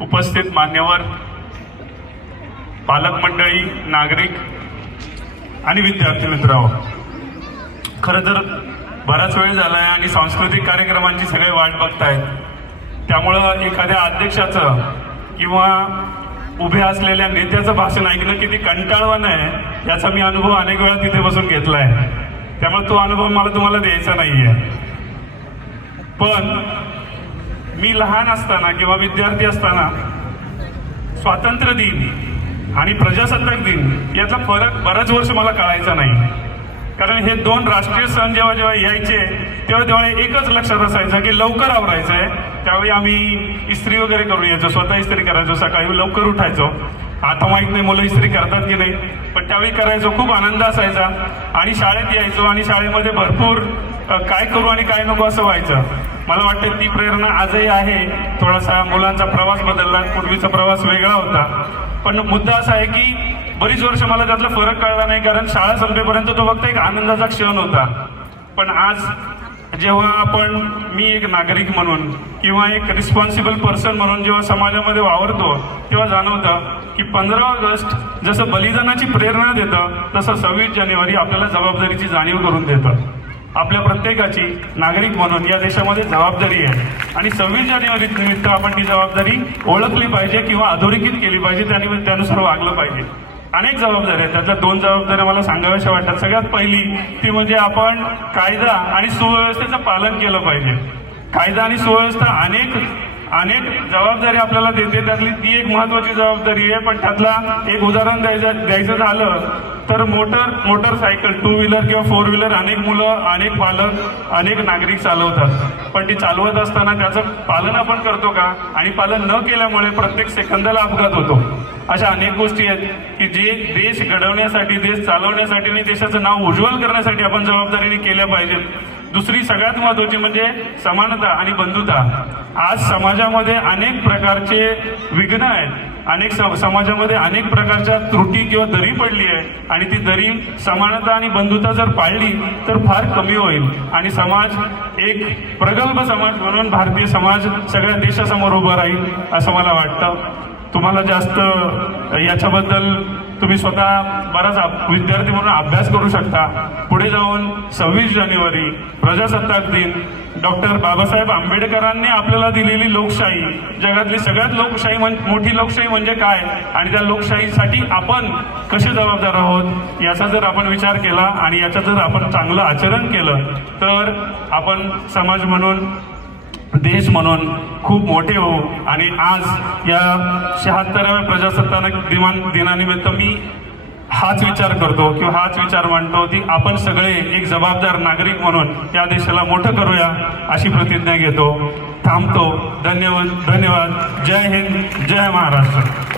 उपस्थित मान्यवर, पालक मंडळी, नागरिक आणि विद्यार्थी मित्रांनो, खरं तर बराच वेळ झालाय आणि सांस्कृतिक कार्यक्रमांची सगळे वाट बघतायत. त्यामुळं एखाद्या अध्यक्षाचं किंवा उभे असलेल्या नेत्याचं भाषण ऐकणं किती कंटाळवाणं आहे याचा मी अनुभव अनेक वेळा तिथे बसून घेतलाय. त्यामुळे तो अनुभव मला तुम्हाला द्यायचा नाहीये. पण मी लहान असताना किंवा विद्यार्थी असताना स्वातंत्र्य दिन आणि प्रजासत्ताक दिन यातला फरक बराच वर्ष मला कळायचा नाही. कारण हे दोन राष्ट्रीय सण जेव्हा जेव्हा यायचे तेव्हा एकच लक्षात असायचं की लवकर आवरायचं आहे. त्यावेळी आम्ही इस्त्री वगैरे करून यायचो, स्वतः इस्त्री करायचो, सकाळी लवकर उठायचो. आता माहित नाही मुलं इस्त्री करतात की नाही, पण त्यावेळी करायचो, खूप आनंद असायचा. आणि शाळेत यायचो आणि शाळेमध्ये भरपूर काय करू आणि काय नको असं व्हायचं. मला वाटतं ती प्रेरणा आजही आहे. थोडासा मुलांचा प्रवास बदलला, पूर्वीचा प्रवास वेगळा होता. पण मुद्दा असा आहे की बरीच वर्ष मला त्यातला फरक कळला नाही, कारण शाळा संपेपर्यंत तो फक्त एक आनंदाचा क्षण होता. पण आज जेव्हा मी एक नागरिक म्हणून किंवा एक रिस्पॉन्सिबल पर्सन म्हणून जेव्हा समाजामध्ये वावरतो तेव्हा जाणवतं की 15 ऑगस्ट जसं बलिदानाची प्रेरणा देतं तसं 26 जानेवारी आपल्याला जबाबदारीची जाणीव करून देतं. आपल्या प्रत्येकाची नागरिक म्हणून या देशामध्ये जबाबदारी आहे आणि 26 जानेवारी निमित्त आपण ती जबाबदारी ओळखली पाहिजे किंवा अधोरेखित केली पाहिजे, त्यानुसार वागलं पाहिजे. अनेक जबाबदाऱ्या आहेत, त्यातल्या 2 जबाबदाऱ्या मला सांगाव्याशा वाटतात. सगळ्यात पहिली ती म्हणजे आपण कायदा आणि सुव्यवस्थेचं पालन केलं पाहिजे. कायदा आणि सुव्यवस्था अनेक जबाबदारी आपल्याला देते, त्यातली ती एक महत्वाची जबाबदारी आहे. पण त्यातला एक उदाहरण द्यायचं झालं तर मोटरसायकल 2 व्हीलर किंवा 4 व्हीलर अनेक मुलं, अनेक पालक, अनेक नागरिक चालवतात. पण ती चालवत असताना त्याचं पालन आपण करतो का? आणि पालन न केल्यामुळे प्रत्येक सेकंदाला अपघात होतो. अशा अनेक गोष्टी आहेत की जे देश घडवण्यासाठी, देश चालवण्यासाठी आणि देशाचं नाव उज्ज्वल करण्यासाठी आपण जबाबदारीने केल्या पाहिजेत. दुसरी सगळ्यात महत्वाची म्हणजे समानता आणि बंधुता. आज समाजामध्ये अनेक प्रकारचे विघ्न आहेत, समाजामध्ये अनेक प्रकारच्या त्रुटी किंवा दरी पडली आहे आणि ती दरी समानता आणि बंधुता जर पाळली तर फार कमी होईल आणि समाज एक प्रगल्भ समाज म्हणून भारतीय समाज सगळ्या देशासमोर उभा राहील असं मला वाटतं. तुम्हाला जास्त याच्याबद्दल तुम्ही स्वतः बराच विद्यार्थी म्हणून अभ्यास करू शकता. पुढे जाऊन 26 जानेवारी प्रजासत्ताक दिन, डॉक्टर बाबासाहेब आंबेडकरांनी आपल्याला दिलेली लोकशाही, जगातली सगळ्यात मोठी लोकशाही म्हणजे काय आणि त्या लोकशाहीसाठी आपण कसे जबाबदार आहोत याचा जर आपण विचार केला आणि याचं जर आपण चांगलं आचरण केलं तर आपण समाज म्हणून, देश म्हणून खूप मोठे होऊ. आणि आज या 76व्या प्रजासत्ताक दिनानिमित्त मी हाच विचार करतो किंवा हाच विचार मांडतो की आपण सगळे एक जबाबदार नागरिक म्हणून या देशाला मोठं करूया अशी प्रतिज्ञा घेतो. थांबतो. धन्यवाद. जय हिंद, जय महाराष्ट्र.